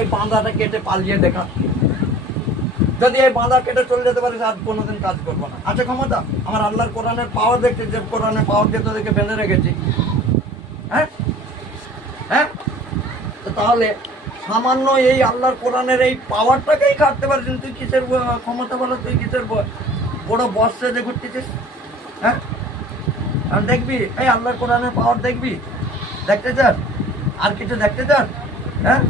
এই বাঁধাটা কেটে পালিয়ে দেখা। যদি এই বাঁধা কেটে চলে যেতে পারিস আর কোনোদিন কাজ করবো না। আছে ক্ষমতা? আমার আল্লাহর কোরআনের পাওয়ার দেখতে, যে কোরআনের পাওয়ার দিয়ে তোদেরকে বেঁধে রেখেছি। হ্যাঁ হ্যাঁ, তো তাহলে সামান্য এই আল্লাহর কোরআনের এই পাওয়ারটাকেই খাটতে পারছিস, তুই কিসের ক্ষমতা বলো? তুই কিসের বড় বর্ষে যে ঘুরতেছিস? হ্যাঁ, আর দেখবি এই আল্লাহর কোরআনের পাওয়ার দেখবি? দেখতে চাস? আর কিছু দেখতে চাস? হ্যাঁ,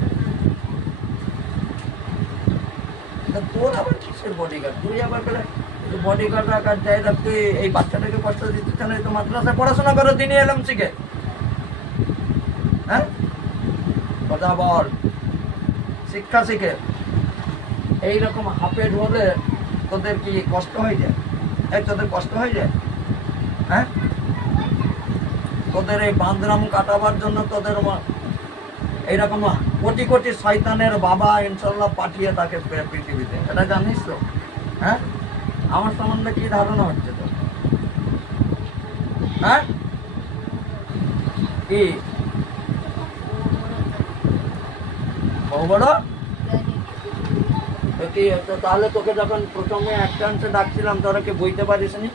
তোর আবার কিসের বডিগার্ড? তুই আবার বলে বডিগার্ড রাখার জায়গা, তুই এই বাচ্চাটাকে কষ্ট দিচ্ছিস না? তো মাদ্রাসায় পড়াশোনা করো, দিনই এলাম শিখে। হ্যাঁ, কথা বল, শিক্ষা শিখে। এইরকম হাফেজ হলে তোদের কি কষ্ট হয়ে যায়? এই তোদের কষ্ট হয়ে যায়? হ্যাঁ, তোদের এই বাঁধরাম কাটাবার জন্য তোদের এইরকম কোটি কোটি শয়তানের বাবা ইনশাল্লাহ পাঠিয়ে তাকে পৃথিবীতে, এটা জানিস তো? হ্যাঁ, আমার সম্বন্ধে কি ধারণা হচ্ছে তো? হ্যাঁ, কি বহু বড়? তাহলে তোকে যখন প্রথমে অ্যাডভান্সে ডাকছিলাম তোরা কি বইতে পারিস নি?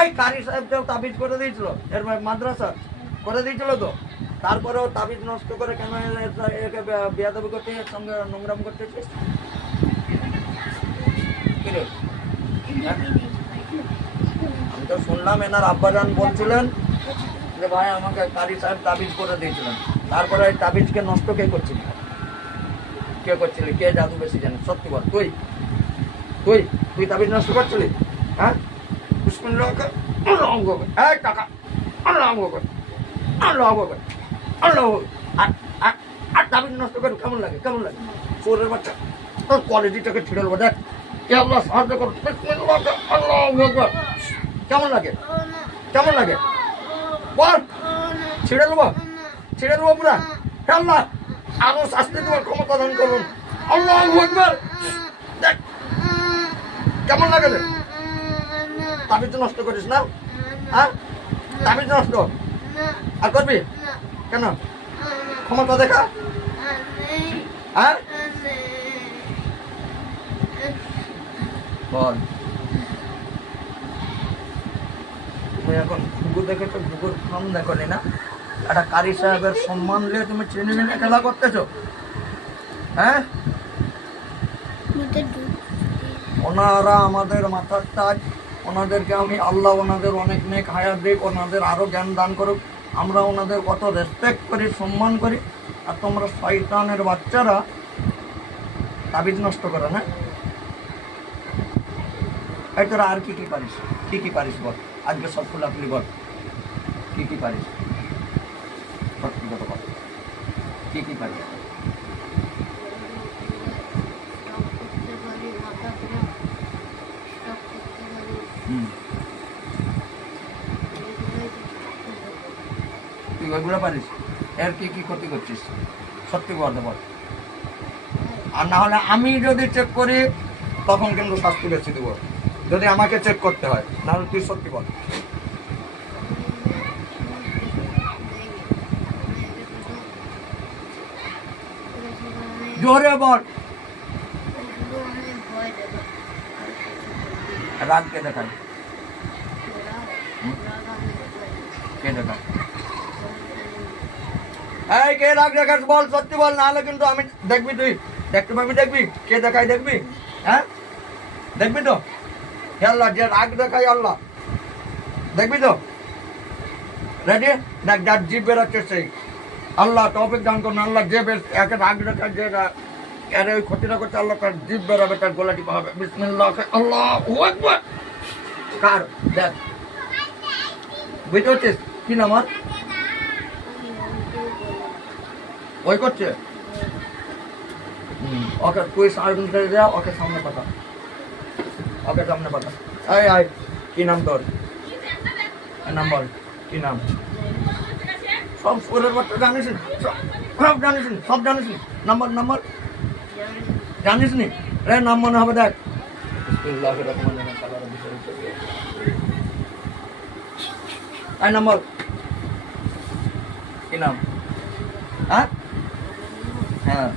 এই কারি সাহেবকেও তাবিজ করে দিয়েছিল, এর মাদ্রাসা করে দিয়েছিল তো, তারপরেও তাবিজ নষ্ট করে কেন একে বেয়াদবি করতে, এর সঙ্গে নোংরাম করতেছিস? আমি তো শুনলাম এনার আব্বাজান বলছিলেন যে ভাই আমাকে কারি সাহেব তাবিজ করে দিয়েছিলেন, তারপরে এই তাবিজকে নষ্ট কে করছিল? কে করছিলি? কে জাদু বেশি জানে? সত্যি বল, তুই তুই তুই তাবিজ নষ্ট করছিলি? হ্যাঁ, টাকা আর তাবিজ নষ্ট করে কেমন লাগে? কেমন লাগে? চোরের বাচ্চা, তোর কোয়ালিটিটাকে ছিঁড়ে দেবো। দেখ, আল্লাহ সাহায্য কর। কেমন লাগে? কেমন লাগে বল? ছিঁড়ে দেবো, ছিঁড়ে দেবো পুরা। আল্লাহ আরো শাস্তি দেওয়ার ক্ষমতা দান করুন। আল্লাহু আকবার। দেখ কেমন লাগে? তাবিজ নষ্ট করিস না? হ্যাঁ, তাবিজ নষ্ট আর করবি কেন? ক্ষমতা দেখা। হ্যাঁ, বল। তুমি এখন ঘুঘু দেখেছো, ঘুঘুর ফার্ম দেখো নি না? একটা কারি সাহেবের সম্মান নিয়ে তুমি চিনি মিনে খেলা করতেছো। হ্যাঁ, ওনারা আমাদের মাথার তাজ, ওনাদেরকে আমি আল্লাহ ওনাদের অনেক নেক হায়াত দিক, ওনাদের আরও জ্ঞান দান করুক। আমরা ওনাদের কত রেসপেক্ট করি, সম্মান করি। আর তোমরা শয়তানের বাচ্চারা তাবিজ নষ্ট করে না? এই তোরা আর কি কি পারিস? কি কি পারিস বল? আজকে সব খোলাখুলি বল, কি কি পারিস? সত্যি কথা বল, কি কি পারিস? তুই ওইগুলো পারিস? এর কি কি ক্ষতি করছিস? সত্যি কথা বল। আর না হলে আমি যদি চেক করি তখন কিন্তু শাস্তি বেশি দেবো, যদি আমাকে চেক করতে হয়। না হলে তুই সত্যি বল। জোরে বল। রাগ কে দেখায়? কে দেখায়? এই কে রাগ দেখাস বল, সত্যি বল, না হলে কিন্তু আমি দেখবি, তুই দেখতে পাবি, দেখবি কে দেখায়, দেখবি। হ্যাঁ, দেখবি তো? আল্লাহ যে রাগ দেখাই আল্লাহ, দেখবি তো? রেডি? দেখ, যার জিভ বেরোচ্ছে সেই আল্লাহ তৌফিক দান করুন। আল্লাহ যে একে রাগ দেখায়, যে এর ওই ক্ষতিটা করছে, আল্লাহ তার জিভ বেরোবে, তার গলা টিপা হবে। বিসমিল্লাহ, আল্লাহু আকবার। কার? দেখ, বুঝতে পারছিস কি নাম? আর ওই করছে। ওকে তুই সামনে যা, ওকে সামনে পাঠা, ওকে সামনে পাঠা। এই আয়, কি নাম তোর? নাম বল, কি নাম? সব স্কুলের বাচ্চা জানিস? সব জানিস? সব জানিস? নাম্বার নাম্বার জানিস নি? রে নাম মনে হবে, দেখ। এই নাম্বার কি নাম? হ্যাঁ, হ্যাঁ,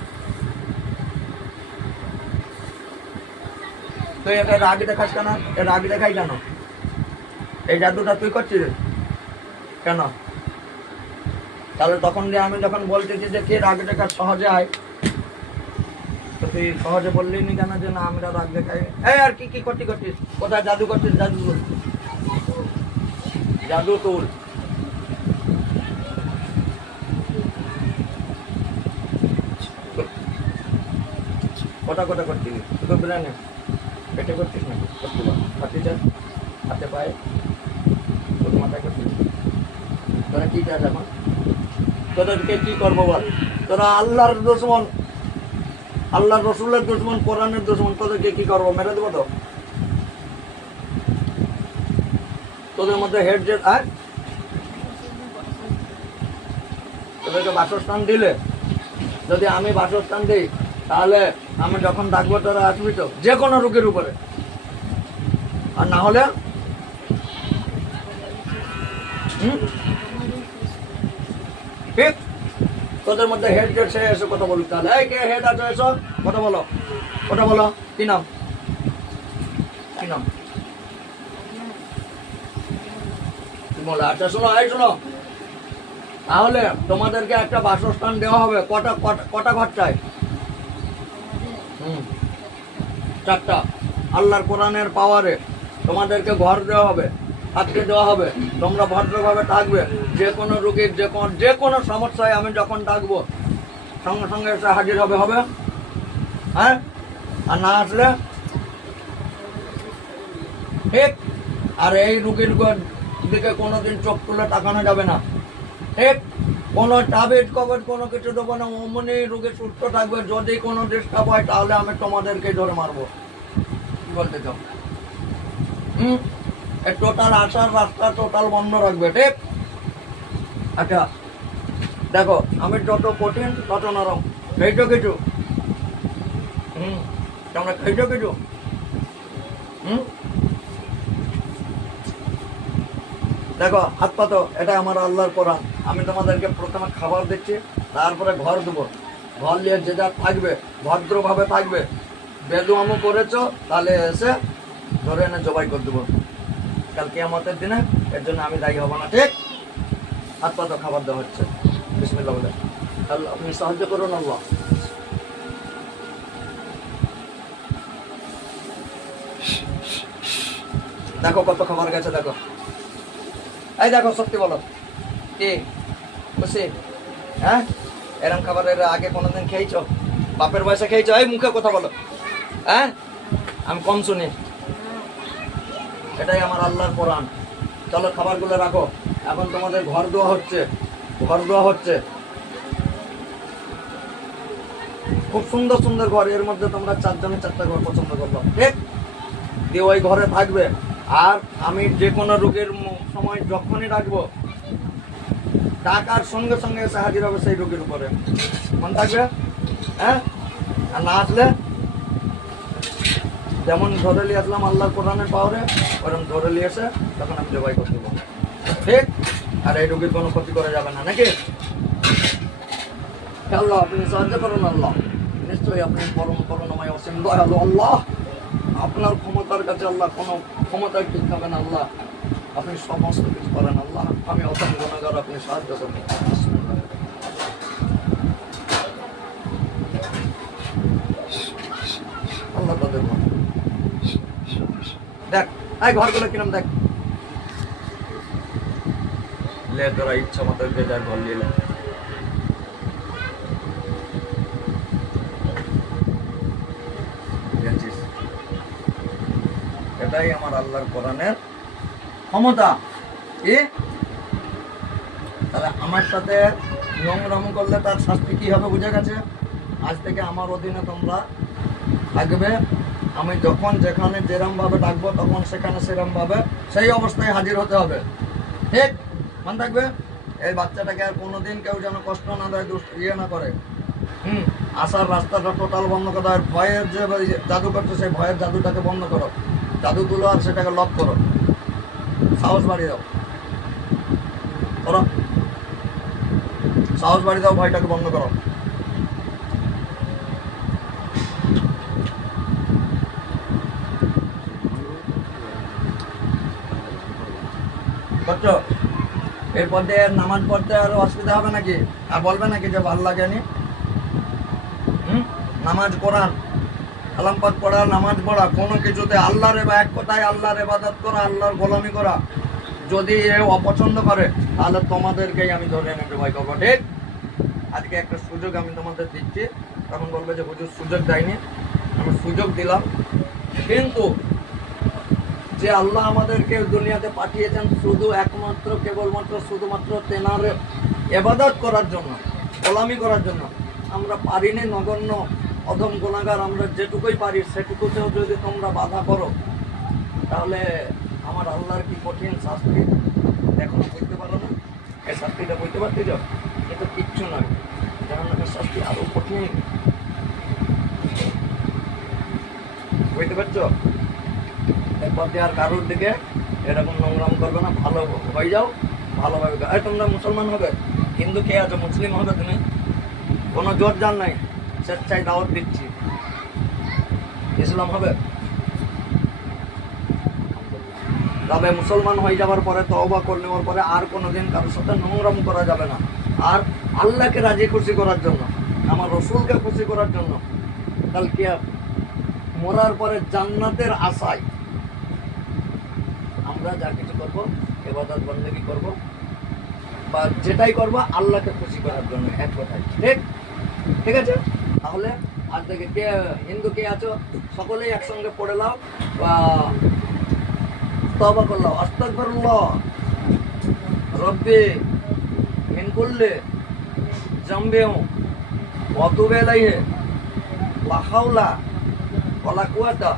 তুই এটা রাগ দেখাস কেন? এ রাগ দেখাই কেন? এই জাদুটা তুই করছিস কেন? তাহলে তখন যে আমি যখন বলতেছি যে কে রাগ দেখা সহজে আয়, তো তুই সহজে বললি নি কেন যে না আমরা রাগ দেখাই? এই আর কি কি করছিস? কোথায় জাদু করছিস? জাদু তুল, জাদু তুল। কোটা করছিস? তোকে বেরানে পেটে করছিস না? করতে পার হাতে যা, হাতে পায়ে, তোর মাথায় করছিস। তোরা কি চাস এখন? তোদেরকে কি করবো বল? তোরা আল্লাহর দুশমন, আল্লাহ রসুলের দুশমন, কোরআনের দুশমন, তোদেরকে কি করবো? মেরে দেবো তো? তোদের মধ্যে হেড যে তোদেরকে বাসস্থান দিলে, যদি আমি বাসস্থান দিই তাহলে আমি যখন ডাকবো তোরা আসবি তো, যে কোনো রোগের উপরে। আর না হলে ঠিক তোদের মধ্যে হেড যে সে এসে কথা বলুক। তাহলে এই কে হেড আছে এসো কথা বলো, কথা বলো। কি নাম? কি নাম? বলো। আচ্ছা শোনো, এই শোনো, তাহলে তোমাদেরকে একটা বাসস্থান দেওয়া হবে। কটা ঘর চাই? 4টা। আল্লাহর কোরআনের পাওয়ারে তোমাদেরকে ঘর দেওয়া হবে, থাকতে দেওয়া হবে। তোমরা ভদ্রভাবে থাকবে। যে কোনো রোগীর যে কোনো সমস্যায় আমি যখন ডাকবো সঙ্গে সঙ্গে এসে হাজির হবে। হ্যাঁ, আর না আসলে ঠিক। আর এই রোগীর দিকে কোনোদিন চোখ তুলে তাকানো যাবে না, ঠিক? কোনো টাবিজ কবজ কোনো কিছু দেবো না। অমনি রোগী সুস্থ থাকবে। যদি কোনো ডিস্টার্ব হয় তাহলে আমি তোমাদেরকে ধরে মারবো। কি বলতে চাও? টোটাল আসার রাস্তা টোটাল বন্ধ রাখবে, ঠিক? আচ্ছা দেখো, আমি যত কঠিন তত নরম। খেয়েছো কিছু? তোমরা খেয়েছো কিছু? দেখো হাত পাতো, এটা আমার আল্লাহর কোরআন। আমি তোমাদেরকে প্রথমে খাবার দিচ্ছি, তারপরে ঘর দেবো। ঘর নিয়ে যে যা থাকবে ভদ্রভাবে থাকবে। বেদুয়ামো করেছো তাহলে এসে ধরে এনে জবাই করে দেবো কাল কিয়ামতের দিনে। এর জন্য আমি দায়ী হব না, ঠিক? হাত পাতো, খাবার দেওয়া হচ্ছে। বিসমিল্লাহ বলে আল্লাহ, আপনি সাহায্য করুন আল্লাহ। দেখো কত খাবার গেছে, দেখো। এই দেখো, সত্যি বলো, কি খুশি? হ্যাঁ, এরম খাবারের আগে কোনোদিন খেয়েছো? বাপের বয়সে খেয়েছো? এই মুখে কথা বলো। হ্যাঁ, আমি কম শুনি। এটাই আমার আল্লাহর কোরআন। চলো খাবারগুলো রাখো। এখন তোমাদের ঘর দেওয়া হচ্ছে, ঘর দেওয়া হচ্ছে। খুব সুন্দর সুন্দর ঘর। এর মধ্যে তোমরা 4 জনের 4টা ঘর পছন্দ করলো, ঠিক? দিয়ে ওই ঘরে থাকবে। আর আমি যে কোনো রোগের সময় যখনই ডাকবো, ডাকার সঙ্গে সঙ্গে এসে হাজির হবে সেই রোগের উপরে। মনে থাকবে? হ্যাঁ, আর না আসলে যেমন ধরে নিয়ে আসলাম আল্লাহর কোরআনের পাওয়ারে, ওরকম ধরে নিয়ে এসে তখন আমি জবাই করে দেবো, ঠিক? আর এই রোগীর কোনো ক্ষতি করা যাবে না, নাকি? আল্লাহ আপনি সাহায্য করুন আল্লাহ। নিশ্চয়ই আপনি পরম করুণাময় অসীম দয়ালু আল্লাহ। আপনার ক্ষমতার কাছে আল্লাহ কোনো ক্ষমতায় ঠিক হবে না আল্লাহ। আপনি সমস্ত কিছু করেন আল্লাহ। আমি অসীম গুণাগার, আপনি সাহায্য করুন আল্লাহ। তাদের দেখ, এই ঘরগুলো কিরম দেখ। লে তোরা ইচ্ছা মতো যে যার ঘর নিয়ে এটাই আমার আল্লাহর কোরআনের ক্ষমতা। কি? তাহলে আমার সাথে নোংরাম করলে তার শাস্তি কি হবে বুঝে গেছে? আজ থেকে আমার অধীনে তোমরা থাকবে। আমি যখন যেখানে যেরম ভাবে ডাকবো তখন সেখানে সেরম ভাবে সেই অবস্থায় হাজির হতে হবে, ঠিক? মনে থাকবে? এই বাচ্চাটাকে আর কোনোদিন কেউ যেন কষ্ট না দেয়, ইয়ে না করে। আসার রাস্তাটা টোটাল বন্ধ করো। আর ভয়ের যে জাদু করছো সেই ভয়ের জাদুটাকে বন্ধ করো। জাদু তুলো আর সেটাকে লক করো। সাহস বাড়িয়ে দাও, করো। সাহস বাড়িয়ে দাও, ভয়টাকে বন্ধ করো। পারছো? এরপর দিয়ে নামাজ পড়তে আর অসুবিধা হবে নাকি? আর বলবে নাকি যে ভালো লাগেনি? নামাজ কোরআন কালাম পাক পড়া, নামাজ পড়া, কোনো কিছুতে আল্লাহর এক কথায় আল্লাহর ইবাদত করা, আল্লাহর গোলামি করা যদি এ অপছন্দ করে তাহলে তোমাদেরকেই আমি ধরে এনে জবাই করবো। ঠিক? আজকে একটা সুযোগ আমি তোমাদের দিচ্ছি। তখন বলবে যে হুজুর সুযোগ দেয়নি, আমি সুযোগ দিলাম। কিন্তু যে আল্লাহ আমাদেরকে দুনিয়াতে পাঠিয়েছেন শুধু একমাত্র কেবলমাত্র শুধুমাত্র তেনার ইবাদত করার জন্য, গোলামি করার জন্য, আমরা পারিনি, নগণ্য অধম গুনাহগার, আমরা যেটুকুই পারি সেটুকুতেও যদি তোমরা বাধা করো তাহলে আমার আল্লাহর কি কঠিন শাস্তি এখনো বুঝতে পারো না? এই শাস্তিটা বুঝতে পারতে যাও, এটা কিচ্ছু নয়, জাহান্নামের শাস্তি আরো কঠিন। বুঝতে পারছো? এরপর দিয়ে আর কারোর দিকে এরকম নোংরাম করবে না, ভালো হয়ে যাও, ভালোভাবে। তোমরা মুসলমান হবে, হিন্দু কে আছো, মুসলিম হবে তুমি, কোনো জোর জান নাই, স্বেচ্ছায় দাওয়াত দিচ্ছি, ইসলাম হবে। তবে মুসলমান হয়ে যাওয়ার পরে, তওবা করে নেওয়ার পরে আর কোনোদিন কারোর সাথে নোংরাম করা যাবে না। আর আল্লাহকে রাজি খুশি করার জন্য, আমার রসুলকে খুশি করার জন্য, কালকে মরার পরে জান্নাতের আশায় আমরা যা কিছু করবো, ইবাদত বন্দেগী করব, বা যেটাই করবো আল্লাহকে খুশি করার জন্য, এক কথায়। ঠিক? ঠিক আছে? তাহলে আজ থেকে কে হিন্দু কে আছো সকলেই একসঙ্গে পড়ে নাও বা তওবা করলাম, আস্তাগফিরুল্লাহ রব্বি মিন কুল্লি যামবিন ওয়া তুবু ইলাইহি লা হাওলা ওয়া লা কুওয়াতা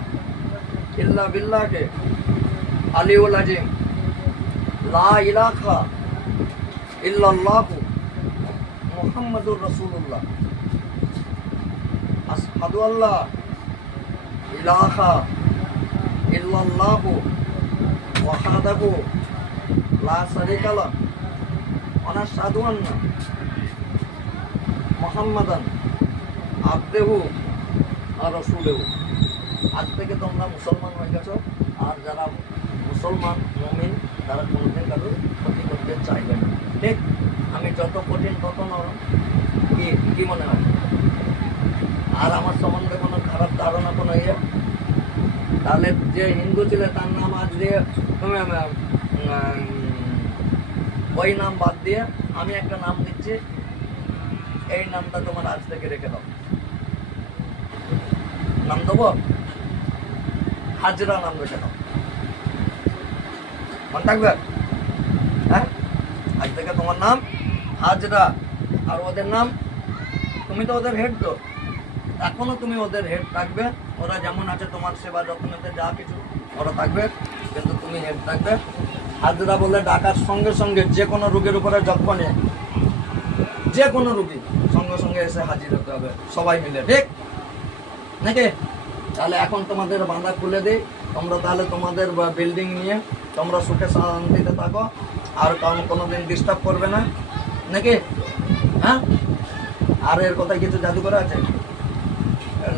ইল্লা বিল্লাহি আলিউল আযীম লা ইলাহা ইল্লাল্লাহু মুহাম্মাদুর রাসূলুল্লাহ আশহাদু আল্লা ইলাহা ইল্লাল্লাহু ওয়াহদাহু লা শারীকা লাহু ওয়া নাশহাদু আন্না মুহাম্মাদান আবদুহু ওয়া রাসূলুহু। আজ থেকে তোমরা মুসলমান হয়ে গেছো। আর যারা মুসলমান মুমিন তারা কোনোদিন কারোর ক্ষতি করতে চাইবে না। ঠিক? আমি যত কঠিন তত নরম। কি মনে হয়? আর আমার সম্বন্ধে কোনো খারাপ ধারণা কোনো ইয়ে? তাহলে যে হিন্দু ছিল তার নাম আজ দিয়ে তুমি ওই নাম বাদ দিয়ে আমি একটা নাম দিচ্ছি, এই নামটা তোমার আজ থেকে রেখে দাও। নাম দেবো হাজরা, নাম রেখে দাও, মনে থাকবে? হ্যাঁ, আজ থেকে তোমার নাম হাজরা। আর ওদের নাম, তুমি তো ওদের হেড, তো এখনো তুমি ওদের হেড থাকবে। ওরা যেমন আছে তোমার সেবা যত্নতে যা কিছু ওরা থাকবে, কিন্তু তুমি হেড থাকবে। হাজরা বলে ডাকার সঙ্গে সঙ্গে যে কোনো রোগের উপরে যখনই যে কোনো রোগী সঙ্গে সঙ্গে এসে হাজির হতে হবে, সবাই মিলে। ঠিক নাকি? তাহলে এখন তোমাদের বাঁধা খুলে দিই, তোমরা তাহলে তোমাদের বিল্ডিং নিয়ে তোমরা সুখে শান্তিতে থাকো, আর কোনোদিন ডিস্টার্ব করবে না, নাকি? হ্যাঁ, আর এর কথায় কিছু জাদু করা আছে?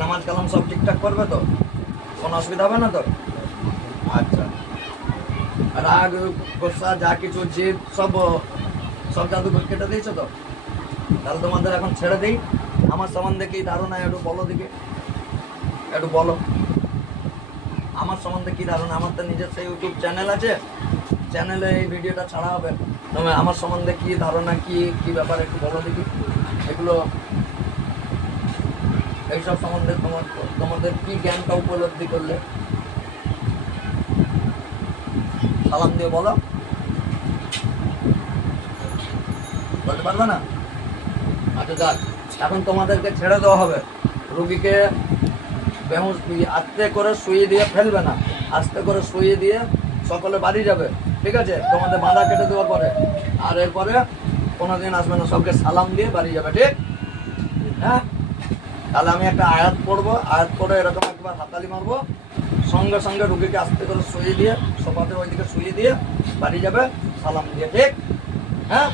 নামাজ কালাম সব ঠিকঠাক করবে তো? কোনো অসুবিধা হবে না তো? আচ্ছা, রাগ গোসা যা কিছু জিদ সব জাদু কেটে দিয়েছো তো? তাহলে তোমাদের এখন ছেড়ে দিই। আমার সম্বন্ধে কি ধারণা একটু বলো দিকে, একটু বলো আমার সম্বন্ধে কি ধারণা। আমার তো নিজের সেই ইউটিউব চ্যানেল আছে, চ্যানেলে এই ভিডিওটা ছাড়া হবে। তবে আমার সম্বন্ধে কি ধারণা, কি ব্যাপার একটু বলো দেখি। এগুলো এইসব সম্বন্ধে তোমাদের কি জ্ঞানটা উপলব্ধি করলে সালাম দিয়ে বলো, বলতে পারবে না? আচ্ছা যাক, এখন তোমাদেরকে ছেড়ে দেওয়া হবে। রুগীকে বেহুশ আস্তে করে শুয়ে দিয়ে ফেলবে না, আস্তে করে শুয়ে দিয়ে সকলে বাড়ি যাবে। ঠিক আছে? তোমাদের বাঁধা কেটে দেওয়ার পরে আর এরপরে কোনোদিন আসবে না, সবকে সালাম দিয়ে বাড়ি যাবে। ঠিক? হ্যাঁ, তাহলে আমি একটা আয়াত পড়বো, আয়াত পড়ে এরকম একবার হাতালি মারবো, সঙ্গে সঙ্গে রুগীকে আস্তে করে শুয়ে দিয়ে সোফাতে ওইদিকে শুয়ে দিয়ে বাড়ি যাবে সালাম দিয়ে। ঠিক? হ্যাঁ,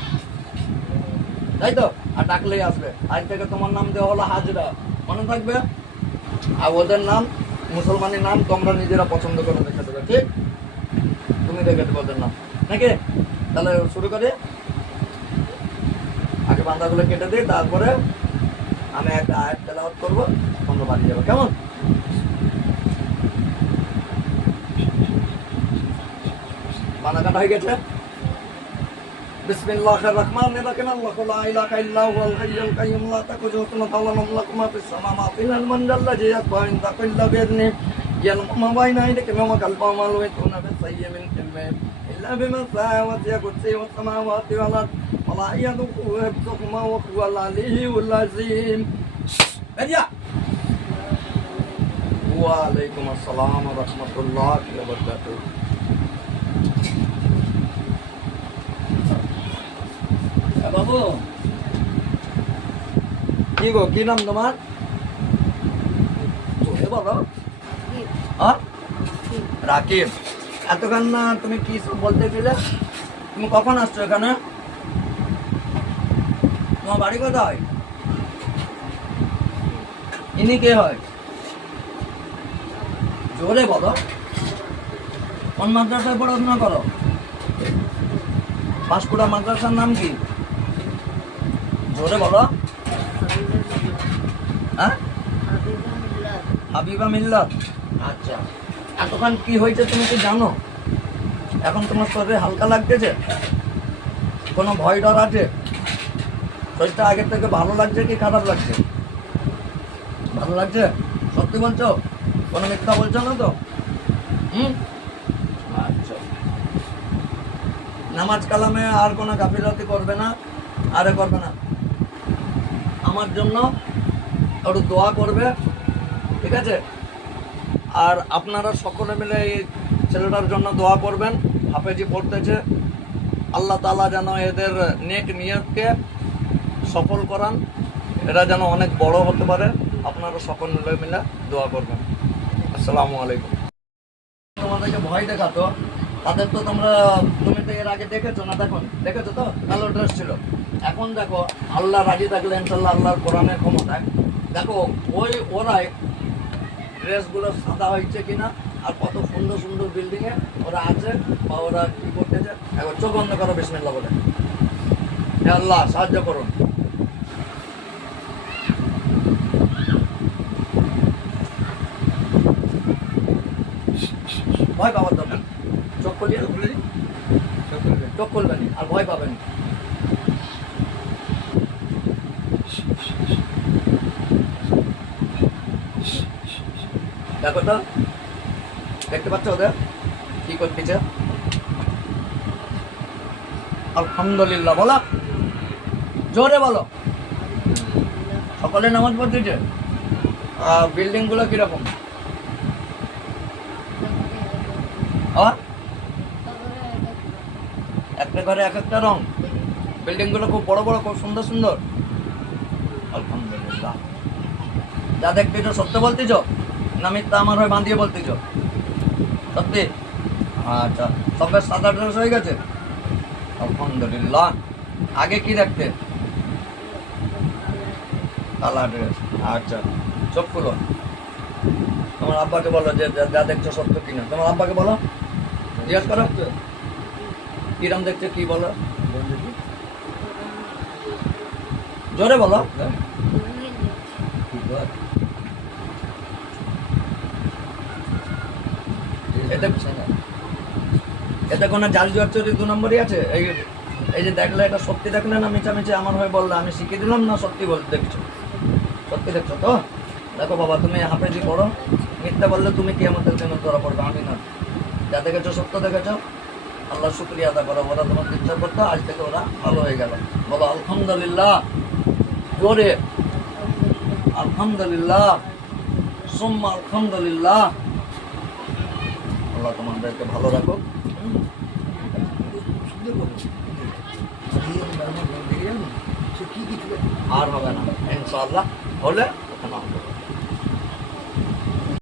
তাই তো? আর ডাকলেই আসবে। আজ থেকে তোমার নাম দেওয়া হলো হাজরা, মনে থাকবে। আর ওদের নাম মুসলমানের নাম তোমরা নিজেরা পছন্দ করে রেখে দেবে। ঠিক? তুমি রেখে দেবে ওদের নাম, নাকি? তাহলে শুরু করে আগে বান্দাগুলো কেটে দিই, তারপরে আমি একটা আয়াত তেলাওয়াত করবো, তোমরা বাড়ি যাবে, কেমন? বান্দা কাটা হয়ে গেছে। বিসমিল্লাহির রহমানির রহিম। আল্লাহু লা ইলাহা ইল্লা হুয়াল হাইয়ুল কাইয়্যুম লা তাখুযুহু সিনাতুন ওয়া লা নাওম, মা ফিস সামাওয়াতি ওয়াল মান যাল্লাযী ইয়াশফা'u ইনদাহু ইল্লা বিইذনিহি ইয়া'লামু মা বাইনা আইদিহিম ওয়া মা খালফahum ওয়া লা yuhituuna biশay'in min ilmihi ইল্লা বিমা শা'a ওয়া সি'a কুরসিyyুহু সামাওয়াতি ওয়াল আরদ ওয়া লা ইয়া'উদুহু হিফযুহুমা ওয়া হুয়াল আলিয়্যুল আযীম। এরিয়া। ওয়া আলাইকুম আসসালাম ওয়া রাহমাতুল্লাহি ওয়া বারাকাতুহু। বাবু কি গো, কি নাম তোমার? বলো। রাকিব। এতক্ষণ না তুমি কি সব বলতেছিলে? তুমি কখন আসছো এখানে? তোমার বাড়ি কোথায়? ইনি কে হয়? জোরে বলো। কোন মাদ্রাসায় পড়াশোনা করো? পাঁশকুড়া মাদ্রাসার নাম কি? জোরে বলো। হ্যাঁ, হাবিবা মিল্লাত। আচ্ছা, এতক্ষণ কি হয়েছে তুমি কি জানো? এখন তোমার শরীরে হালকা লাগতেছে? কোনো ভয় ডর আছে? শরীরটা আগের থেকে ভালো লাগছে কি খারাপ লাগছে? ভালো লাগছে? সত্যি বলছো? কোনো মিথ্যা বলছো না তো? আচ্ছা, নামাজ কালামে আর কোনো গাফিলতি করবে না, আরে করবে না। আমার জন্য একটু দোয়া করবে, ঠিক আছে? আর আপনারা সকলে মিলে এই ছেলেটার জন্য দোয়া করবেন। হাফেজি পড়তেছে, আল্লাহ তাআলা যেন এদের নেক নিয়তকে সফল করান, এরা যেন অনেক বড় হতে পারে। আপনারা সকলে মিলে দোয়া করবেন। আসসালামু আলাইকুম। তোমাদেরকে ভয় দেখাতো, তাদের তো তুমি তো এর আগে দেখেছো না? দেখেছো তো, কালো ড্রেস ছিল। এখন দেখো, আল্লাহ রাজি থাকলে ইনশাল্লাহ আল্লাহর কোরআনের ক্ষমতায় দেখো ওরাই ড্রেসগুলো সাদা হয়েছে কিনা, আর কত সুন্দর সুন্দর বিল্ডিংয়ে ওরা আছে, বা ওরা কি করতেছে। একবার চোখ বন্ধ করো, বিসমিল্লাহ বলে। হে আল্লাহ, সাহায্য করুন। ভয় পাওয়ার দরকার, চোখ খুলিয়ে চোখ খুলবেন আর ভয় পাবেন। দেখো তো, দেখতে পাচ্ছ ওদের কি করতেছে? আলহামদুলিল্লাহ বলো, জোরে বলো। সকলে নামাজ পড়তেছে। বিল্ডিং গুলো কিরকম? একটা ঘরে এক একটা রং। বিল্ডিং গুলো খুব বড় বড়, খুব সুন্দর সুন্দর। আলহামদুলিল্লাহ। যা দেখতেছ সত্য বলতেছ না মিথ্যা আমার হয়ে বাঁধিয়ে বলতেছ? সত্যি? আচ্ছা, সবের সাদা ড্রেস হয়ে গেছে? আলহামদুলিল্লাহ। আগে কি দেখতে? কালা ড্রেস। আচ্ছা, চোখ খুলো। তোমার আব্বাকে বলো যে যা দেখছো সত্য কিনা। তোমার আব্বাকে বলো, জিজ্ঞাসা করো কিরম দেখছো, কি বলো, জোরে বলো। এতে কোনো জাল জুয়ার চুরি 2 নম্বরই আছে? এই যে দেখলে, এটা সত্যি দেখলে না মিছামিছি আমার হয়ে বললে? আমি শিখিয়ে দিলাম না সত্যি দেখছো? সত্যি দেখছো তো? দেখো বাবা, তুমি হাফেজি পড়ো, মিথ্যা বললে তুমি কি আমাদের জন্য ধরা পড়বে, আমি না। যা দেখেছো সত্য দেখেছো, আল্লাহ শুকরিয়া আদা করো। ওরা তোমার ইচ্ছা করতো, আজ থেকে ওরা ভালো হয়ে গেল। বলো আলহামদুলিল্লাহ জোরে। আলহামদুলিল্লাহ, সুম্মা আলহামদুলিল্লাহ। আল্লাহ তোমাদেরকে ভালো রাখো। আর হবে না ইনশাআল্লাহ, হলে ওখানে